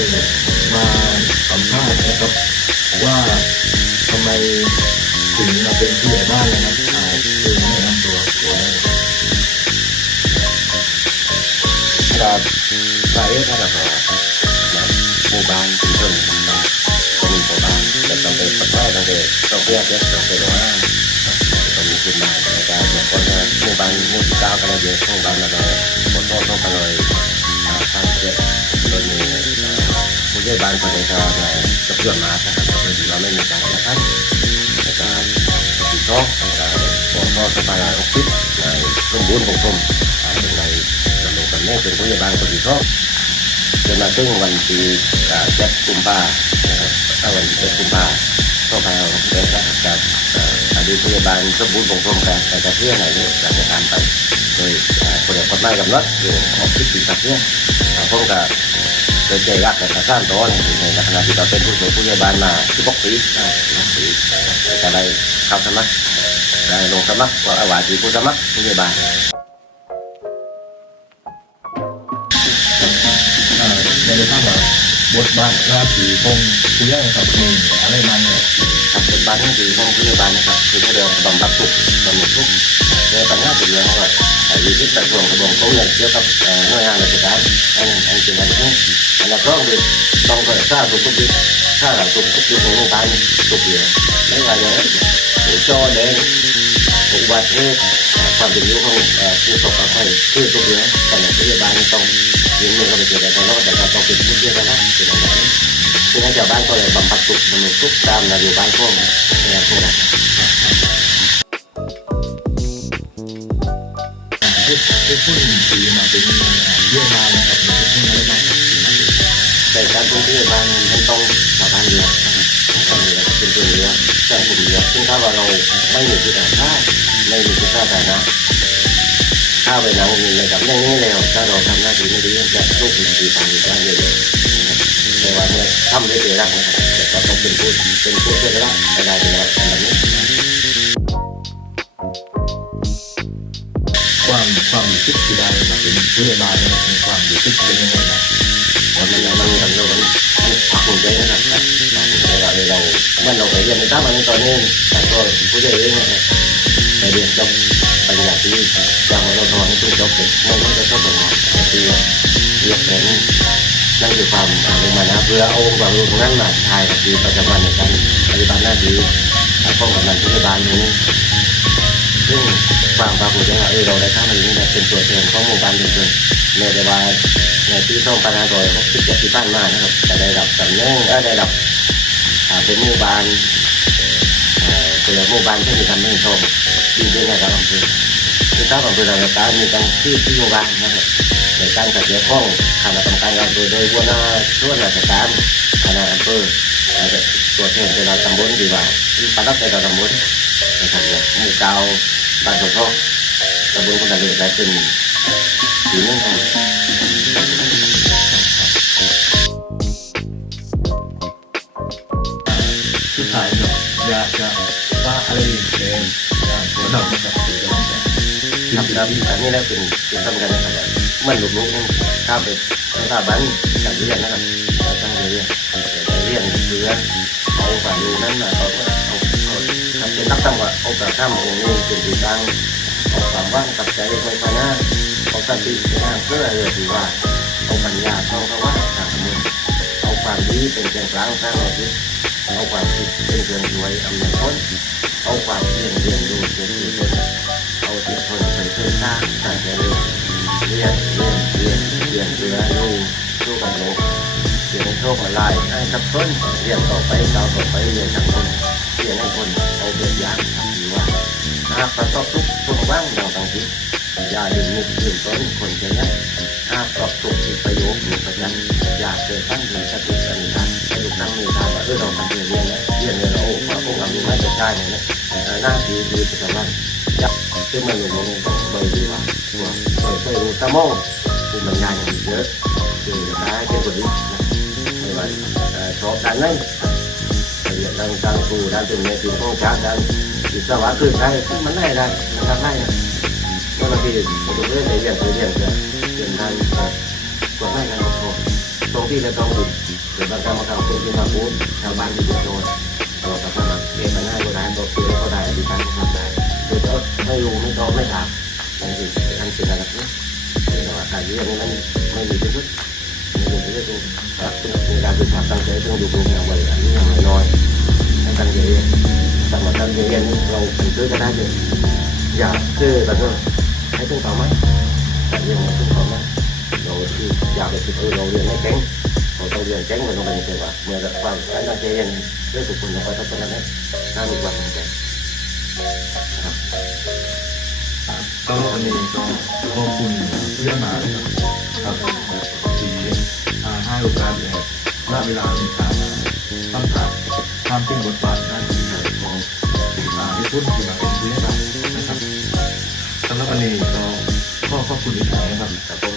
มาสัมภาษณ์นะครับ ว่าทำไมถึงมาเป็นผู้ใหญ่บ้านนะครับอ่าคือแนะนำตัวตัวครับสายเอสนครับหมู่บ้านที่ชนกันมีหมู่บ้านแต่ต้องไปปัจจัยต้องไปต้องเรียกเยอะต้องไป็นว่าต้องมีขึ้นมาในการบางคนหมู่บ้านหมู่ที่เก้ากันเลยหมู่บ้านอะไรหมดโต๊ะต้องไปเลยทางเยอะ ผู้ใหญ่บ้านคนใดก็ในกับเพื่อนมานะครับโดยที่เราไม่มีการแข่งขันในการติดต่อการขอโทษสบายออฟฟิศในสมบูรณ์ของผมเป็นในดำรงตำแหน่งเป็นผู้ใหญ่บ้านคนที่ชอบจนมาถึงวันที่เจ็ดกุมภานะครับถ้าวันที่เจ็ดกุมภาก็ไปเอาเด็กนะครับจากอดีตผู้ใหญ่บ้านสมบูรณ์ของกรมการแต่จะเพื่อไหนนี่การจะการไปโดยคนเดียวคนไม่กำหนดคือออกคิดปีตัดเนี่ยพวกกับ โดยใจรักแต่สร้างตัวในขณะที่เราเป็นผู้ช่วยผู้ใหญ่บ้านมาที่บกปี16ปีจะได้เข้าสมัครได้ลงสมัครว่าเอาไว้ที่ผู้สมัครผู้ใหญ่บ้านอ่าในเรื่องว่า บทบาทหน้าที่ของผู้ใหญ่กับอะไรบ้างเนี่ยครับเป็นบ้านที่ดีของพยาบาลนะครับคือเขาเรียกว่าบำบัดทุกบำบัดทุกในปัญหาสิ่งเดียวว่าวิธีตัดส่วนกระบอกเขาเนี่ยเกี่ยวกับหน่วยงานราชการอันอันเป็นอะไรนี่อันนั้นก็คือต้องไปสร้างทุกทุกปีถ้าเราทุกทุกปีของโรงพยาบาลทุกเดือนไม่ว่าอย่างนั้นหัวจอแดง อุบัติเหตุความเป็นอยู่ของผู้ประสบภัยคือทุกเดือนตอนนี้พยาบาลต้องยืนมือกันไปเจอแต่ตลอดแต่เราต้องเป็นผู้เชี่ยวชาญเป็นอะไรนี้ซึ่งให้ชาวบ้านก็เลยบำบัดทุกข์บำรุงทุกข์ตามนโยบายของแนวพวกนั้นทุกทุกคนที่มาเป็นเรื่องมากับมีทุกคนอะไรบ้างแต่การท่องเที่ยวบ้านมันต้องชาวบ้านเยอะ เป็นตัวเยอะสังคมเยอซึ่งถ้าว่าเราไม่มีจิตอาสาไม่มีจิตอาสานะถ้าไปนั่งอยู่ในกับอย่างนี้แล้วถ้าเราทำหน้าที่ไม่ดีจะทุกข์ดีตายอยู่บ้านเยอะๆแต่ว่าเมื่อทำได้เจรักนะครับแต่ก็ต้องเป็นผู้เป็นผู้ช่วยรักไม่ได้แล้วแบบนี้ความความรู้สึกที่ได้มาเป็นผู้ใหญ่บ้านเนี่ยมีความรู้สึกเป็นยังไงนะ วันนั้นมันมันเรามันภาคภูมิใจนะครับเราเราเมื่เราไปเรียนในตั้งมันตอนนี้แต่ก็ผู้ใหญ่เองนะครับไปเรียนจบปริญญาตรีจากมอทให้ตู้จบเสร็จไม่ไม่จะชอบตลอดแต่ที่เรียนเป็นนั่นคือความมุ่งมั่นนะเพื่อเอาความรู้ตรงนั้นมาใช้กับชีวิตประจำวันในการปฏิบัติหน้าที่ป้องกันมันที่บ้านนี้ ซึ่งความภาคภูจว่าเออเราได้ทำอะไรนี้เป็นตัวแทนของหมู่บ้านจริงๆในแต่ว่าในที่ต้องปัญหาโดยเขาคิดจะที่บ้านมากนะครับแต่ได้รับสำเนาเออได้รับเป็นหมู่บ้านเออเป็นหมู่บ้านที่มีการไม่ชมที่ด้วยนะครับอำเภอที่ตั้งอำเภอราชกามีตั้งที่ที่หมู่บ้านนะครับในการจัดเกี่ยวข้องคณะกรรมการอำเภอโดยหัวหน้าส่วนราชการคณะอำเภอตัวแทนแต่ละตำบลดีกว่าที่ประดับแต่ละตำบลนะครับเนี่ยหมู่เก่า บ้านสมทบตำบลคนตะเลือได้เป็นสีม่วงทองสุดท้ายเนาะอยากจะว่าอะไรเป็นตัวเรากับผู้ใหญ่บ้านครับครับอันนี้นะเป็นเป็นสำคัญนะครับมันหลูกๆนี่ถ้าไปสถาบันการเรียนนะครับเราตั้งใจเรียนเรียนเพื่อเอาความรู้นั้นมาเอา เอาเอาทำเป็นนักตั้งว่าเอากระทำองค์นี้เป็นที่ตั้งเอาความว่างกับใจไว้าหน้าเอาสติเป็นทาเพื่อเรือที่ว่าเอาปัญญาเข้าเข้าว่าทางมือเอาความดีเป็นเครื่องกลางสร้างอาชีพเอาความคิดเป็นเครื่องช่วยอำนวยผลเอาความเพียรเรียนรู้เป็นที่เป็นเอาที่คนเป็นเครื่องสร้างการเรียนเรียนเรียนเรียนเรียนเรือลูสู้กับโลกเรียนโลกออนไลน์ให้กับคนเรียนต่อไปต่อไปเรียนทั้งคน เรียนให้คนเอาเบียดยางทำดีว่าหากประสบทุกทุกว่างอย่างต่างจิตอย่าลืมนึกถึงต้นคนเจริญหากประสบที่ประโยชน์อประจันอย่าเกิดตั้งถึงสติสัมปชัญญะให้ลูกนั่งมีทางว่าเออเราทำเรียนเรียนแล้วเรียนเรียนแล้วโอ้พระองค์เรารู้ไม่จะใช่เนี่ยหน้าที่ดีประจำวันซึ่งมันอยู่ในใบดีว่าตัวใบใบรูตะโมภูมิปัญญาอย่างเยอะคือได้เป็นคนดีนะไม่ว่าชอบด้านนั้นเรียน ด้านการครูด้านเป็นในสิ่งของชาติด้านอิสระคือใครมันได้ได้มันทำได้นะเมื่อบางทีผมเรียนเรียนเรียนเรียนเรียนทางกฎหมายการปกครองตรงที่จะต้องดูเกิดการมาทำเป็นที่มาพูดชาวบ้านที่เดือดร้อนเราสามารถเก็บปัญหาก็ได้ก็คือเขาได้อธิษฐานก็ทำได้โดยจะไม่รู้ไม่ต้อบไม่ถามนั่นคือการเป็นอะไรนะแต่ว่าการเรียนนี่มันไม่มีที่สุดไม่มีที่สุดครับเป็นการศึกษาตั้งใจต้องอยู่เป็นอย่างไรอันนี้อย่างน้อย ตั้งใจเรียนสำหรับตั้งใจเรียนเราเป็นซื้อก็ได้เลยอยากคือแบบว่าให้ถึงต่อไหมแต่เรียนมาถึงต่อไหมเราคืออยากไปคิดเออเราเรียนไม่เก่งเราต้องเรียนเก่งมันต้องเป็นคือว่าเมื่อความการตั้งใจเรียนด้วยสุขุมลงไปทัศนะถ้ามีความตั้งใจก็อันนี้ก็ขอบคุณเรื่องมาครับครับที่ให้โอกาสเลยณเวลาใน พูดที่มาเป็นเรื่นะครับสำหรับวันนี้ก็ขอขอบคุณอีกครั้งนะครับ